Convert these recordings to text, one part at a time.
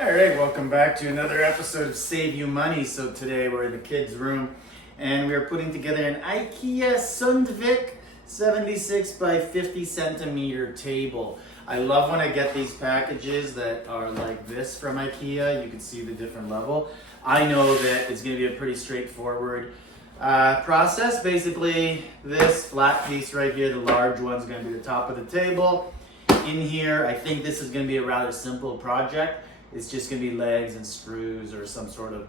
All right, welcome back to another episode of Save You Money. So today we're in the kids' room and we're putting together an Ikea Sundvik 76 by 50 centimeter table. I love when I get these packages that are like this from Ikea. You can see the different level. I know that it's going to be a pretty straightforward process. Basically, this flat piece right here, the large one's going to be the top of the table. In here, I think this is going to be a rather simple project. It's just going to be legs and screws or some sort of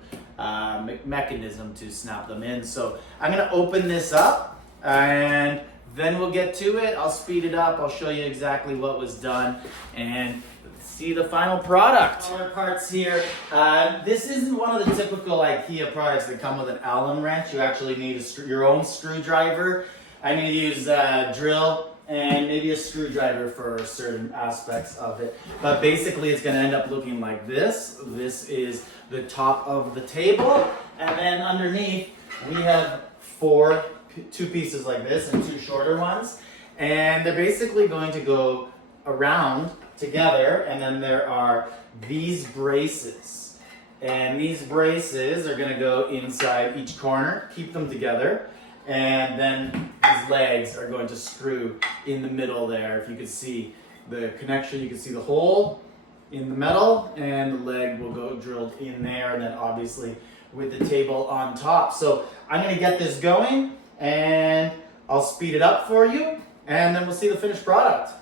mechanism to snap them in. So I'm going to open this up and then we'll get to it. I'll speed it up. I'll show you exactly what was done and see the final product. All our parts here. This isn't one of the typical IKEA products that come with an Allen wrench. You actually need your own screwdriver. I'm going to use a drill and maybe a screwdriver for certain aspects of it. But basically it's gonna end up looking like this. This is the top of the table. And then underneath we have two pieces like this and two shorter ones. And they're basically going to go around together. And then there are these braces. And these braces are gonna go inside each corner, keep them together. And then these legs are going to screw in the middle there. If you can see the connection, you can see the hole in the metal and the leg will go drilled in there and then obviously with the table on top. So I'm gonna get this going and I'll speed it up for you and then we'll see the finished product.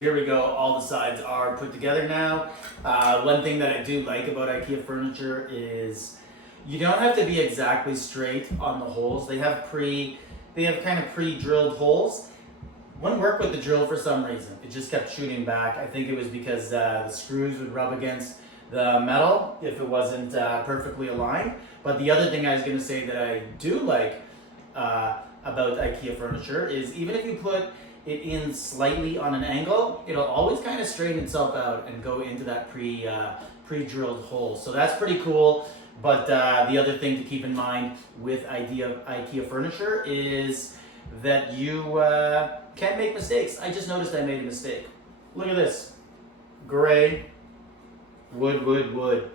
Here we go, all the sides are put together now. One thing that I do like about IKEA furniture is you don't have to be exactly straight on the holes. They have kind of pre-drilled holes. Wouldn't work with the drill for some reason. It just kept shooting back. I think it was because the screws would rub against the metal if it wasn't perfectly aligned. But the other thing I was gonna say that I do like about IKEA furniture is even if you put it in slightly on an angle, it'll always kind of straighten itself out and go into that pre-drilled hole. So that's pretty cool. But the other thing to keep in mind with IKEA furniture is that you can't make mistakes. I just noticed I made a mistake. Look at this. Gray, wood, wood, wood.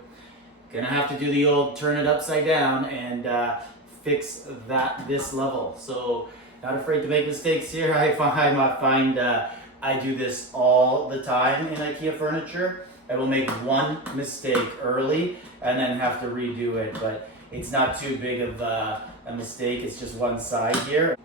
Gonna have to do the old turn it upside down and fix this level. So not afraid to make mistakes here. I find I do this all the time in IKEA furniture. I will make one mistake early and then have to redo it, but it's not too big of a mistake. It's just one side here.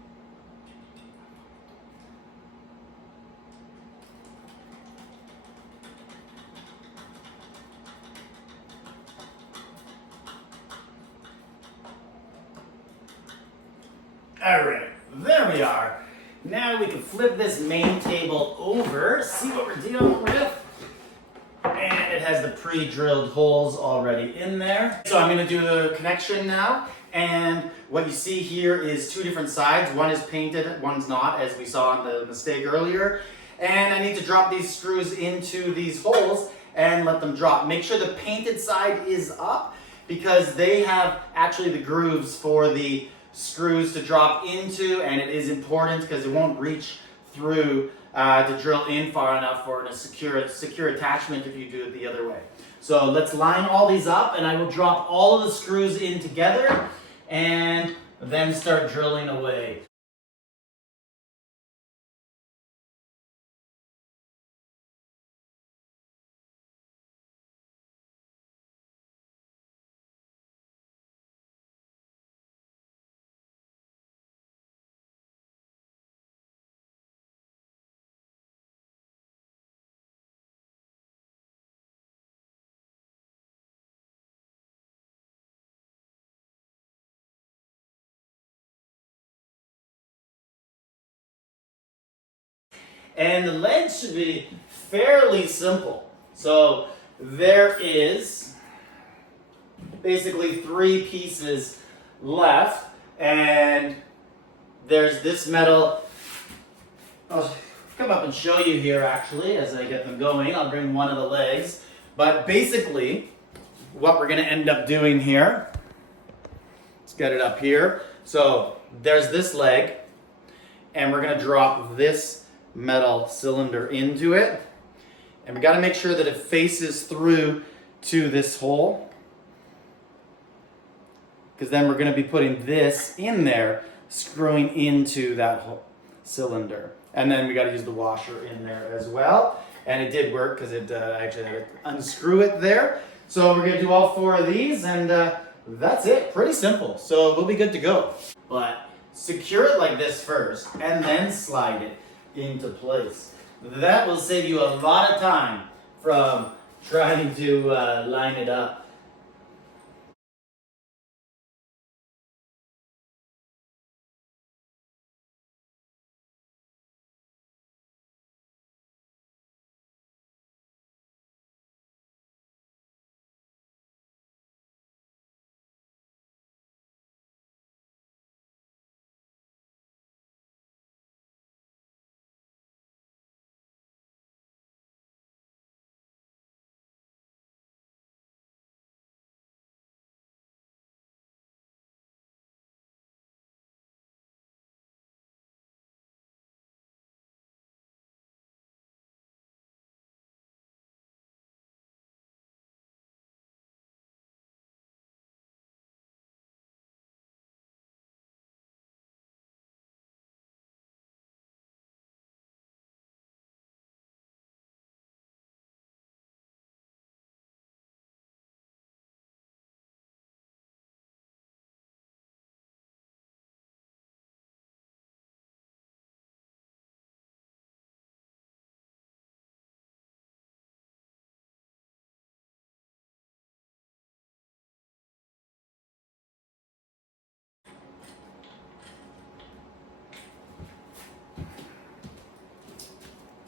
All right, there we are. Now we can flip this main table over, see what we're dealing with. And it has the pre-drilled holes already in there. So I'm gonna do the connection now. And what you see here is two different sides. One is painted, one's not, as we saw in the mistake earlier. And I need to drop these screws into these holes and let them drop. Make sure the painted side is up because they have actually the grooves for the screws to drop into, and it is important because it won't reach through to drill in far enough for a secure attachment if you do it the other way. So let's line all these up, and I will drop all of the screws in together and then start drilling away. And the legs should be fairly simple. So there is basically 3 pieces left, and there's this metal. I'll come up and show you here actually as I get them going. I'll bring one of the legs. But basically, what we're gonna end up doing here, let's get it up here. So there's this leg, and we're gonna drop this metal cylinder into it, and we got to make sure that it faces through to this hole, because then we're going to be putting this in there, screwing into that hole cylinder, and then we got to use the washer in there as well. And it did work because it actually had to unscrew it there. So we're going to do all 4 of these, and that's it. Pretty simple. So we'll be good to go. But secure it like this first, and then slide it into place. That will save you a lot of time from trying to line it up.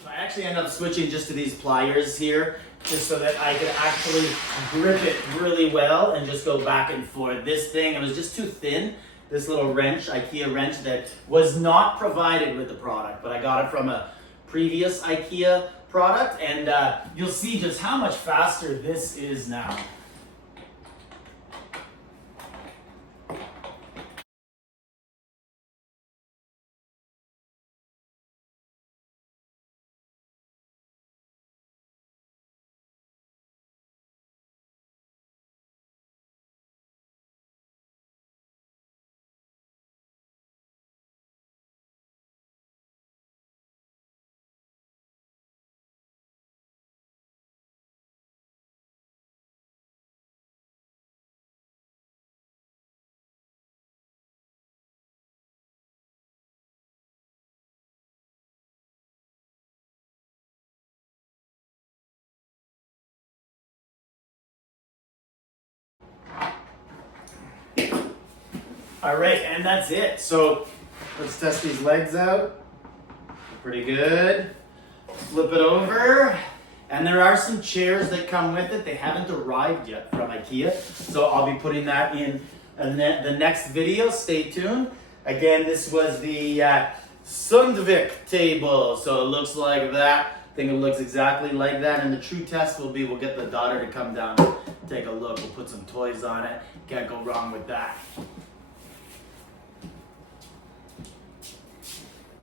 I actually ended up switching just to these pliers here, just so that I could actually grip it really well and just go back and forth. This thing, it was just too thin, this little wrench, IKEA wrench, that was not provided with the product, but I got it from a previous IKEA product, and you'll see just how much faster this is now. All right, and that's it. So let's test these legs out. Pretty good. Flip it over. And there are some chairs that come with it. They haven't arrived yet from Ikea. So I'll be putting that in the next video. Stay tuned. Again, this was the Sundvik table. So it looks like that. I think it looks exactly like that. And the true test will be, we'll get the daughter to come down and take a look. We'll put some toys on it. Can't go wrong with that.